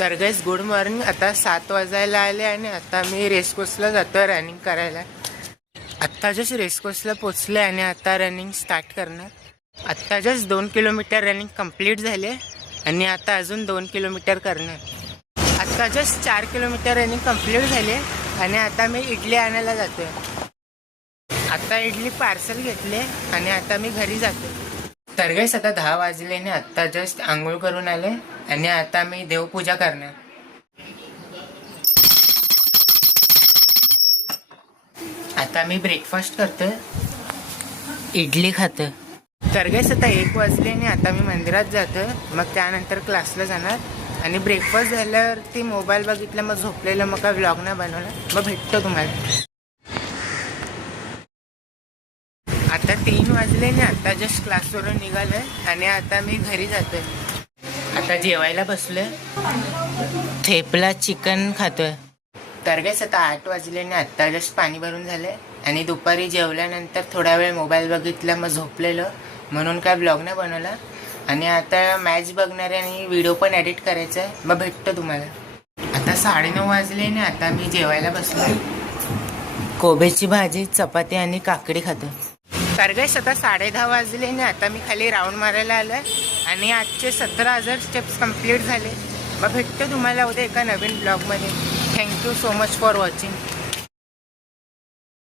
तर guys good morning. आता 7 वाजायला आले आणि आता मी रेसकोर्सला जातो रनिंग करायला. आत्ता जस्ट रेसकोर्सला पोचले आणि आता रनिंग स्टार्ट करणार. आत्ता जस्ट 2 किलोमीटर रनिंग कंप्लीट झाले आणि आता अजून 2 किलोमीटर करणार. आत्ता जस्ट 4 किलोमीटर रनिंग कंप्लीट झाले आणि आता मी इडली आणायला जातोय. आता इडली पार्सल घेतले आणि आता मी घरी जातो. तर गाइस आता 10 वाजले आणि आत्ता जस्ट आंघोळ करून आले आणि आता मी देवपूजा करणार. आता मी ब्रेकफास्ट करतोय, इडली खातो. तर गाइस आता 1 वाजले आणि आता मी मंदिरात जातो. मग त्यानंतर क्लासला जाणार आणि ब्रेकफास्ट झाल्यावरती मोबाईल बघितला, मग झोपलेलं, मग काय व्लॉग नाही बनवला. मग भेटतो तुम्हाला. आता 3 वाजले आणि आता जस्ट क्लासवरून निघालोय आणि आता मी घरी जातोय. आता जेवायला बसलोय, थेपला चिकन खातोय. तर गाइस आता 8 वाजले आणि आता जस्ट पाणी भरून झालंय आणि दुपारी जेवल्यानंतर थोडा वेळ मोबाईल बघितला, मग झोपलेलो, म्हणून काय ब्लॉग नाही बनवला. आणि आता मॅच बघणार आहे आणि व्हिडिओ पण एडिट करायचा आहे. मग भेटतो तुम्हाला. आता 9:30 वाजले आणि आता मी जेवायला बसलोय, कोबीची भाजी, चपाती आणि काकडी खातो. तर गाइस आता 10:30 वाजले आणि आता मी खाली राऊंड मारायला आलोय आणि आजचे 17,000 स्टेप्स कंप्लीट झाले. मग भेटतो तुम्हाला उद्या एका नवीन ब्लॉगमध्ये. Thank you so much for watching.